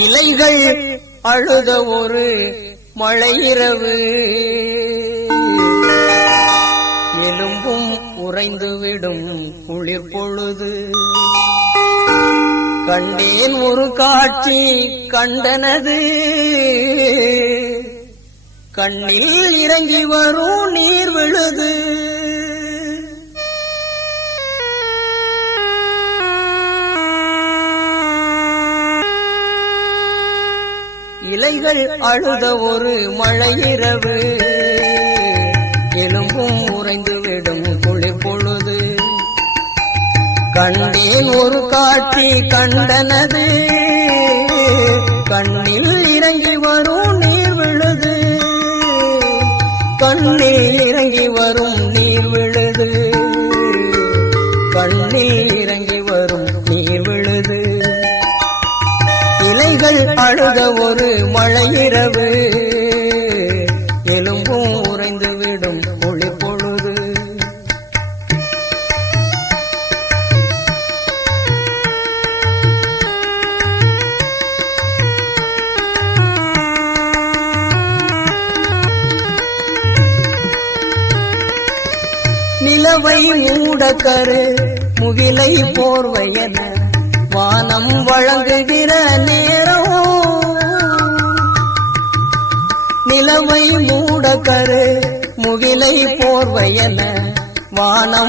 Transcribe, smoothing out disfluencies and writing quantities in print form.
இலைகள் அழுத ஒரு மழை இரவு, எலும்பும் உறைந்துவிடும் குளிர் பொழுது. கண்டேன் ஒரு காட்சி கண்டனது, கண்ணில் இறங்கி வரும் நீர் விழுது. இலைகள் அழுத ஒரு மழை இரவு, எலும்பும் உறைந்துவிடும் குளிர் பொழுது. கண்டேன் ஒரு காட்சி கண்டனது, கண்ணில் இறங்கி வரும் நீர் விழுது. கண்ணில் இறங்கி வரும் நீர் விழுது, கண்ணில் இறங்கி வரும் நீர் விழுது. இலைகள் அழுத ஒரு மழை இரவு, எலும்பும் உறைந்துவிடும் குளிர் பொழுது. நிலவை மூடக்கரு முகிலை போர்வையன வானம் வழங்குகிற நேரம். நிலவை மூடக்கரு முகிலை போர்வையன வானம்